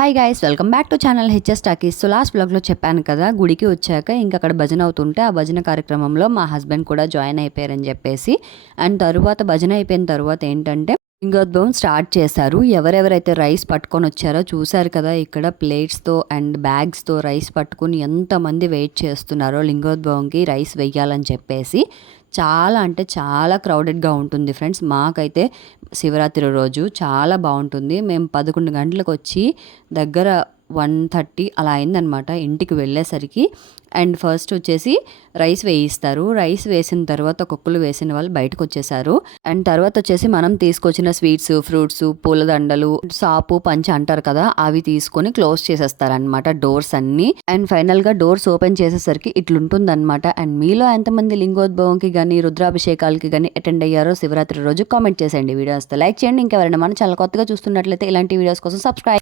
Hi guys, welcome back to channel HS talkies. So last బ్లాగ్లో చెప్పాను కదా, గుడికి వచ్చాక ఇంకా అక్కడ భజన అవుతుంటే ఆ భజన కార్యక్రమంలో మా హస్బెండ్ కూడా జాయిన్ అయిపోయారని చెప్పేసి. అండ్ తరువాత భజన అయిపోయిన తర్వాత ఏంటంటే లింగోద్భవం స్టార్ట్ చేశారు. ఎవరెవరైతే రైస్ పట్టుకొని వచ్చారో చూశారు కదా, ఇక్కడ ప్లేట్స్తో అండ్ బ్యాగ్స్తో రైస్ పట్టుకుని ఎంతమంది వెయిట్ చేస్తున్నారో లింగోద్భవంకి రైస్ వెయ్యాలని చెప్పేసి. చాలా అంటే చాలా క్రౌడెడ్గా ఉంటుంది ఫ్రెండ్స్. మాకైతే శివరాత్రి రోజు చాలా బాగుంటుంది. మేము 11 గంటలకు వచ్చి దగ్గర 1:30 అలా అయిందనమాట ఇంటికి వెళ్ళేసరికి. అండ్ ఫస్ట్ వచ్చేసి రైస్ వేయిస్తారు. రైస్ వేసిన తర్వాత ఒక్కొక్కరు వేసిన వాళ్ళు బయటకు వచ్చేసారు. అండ్ తర్వాత వచ్చేసి మనం తీసుకొచ్చిన స్వీట్స్, ఫ్రూట్స్, పూలదండలు, సాపు, పంచ అంటారు కదా, అవి తీసుకొని క్లోజ్ చేసేస్తారనమాట డోర్స్ అన్ని. అండ్ ఫైనల్ గా డోర్స్ ఓపెన్ చేసేసరికి ఇట్లుంటుందన్నమాట. అండ్ మీలో ఎంతమంది లింగోద్భవంకి కానీ రుద్రాభిషేకాలకి కానీ అటెండ్ అయ్యారో శివరాత్రి రోజు కామెంట్ చేసేయండి. వీడియోస్ లైక్ చేయండి. ఇంకెవరైనా మన ఛానల్ కొత్తగా చూస్తున్నట్లయితే ఇలాంటి వీడియోస్ కోసం సబ్స్క్రైబ్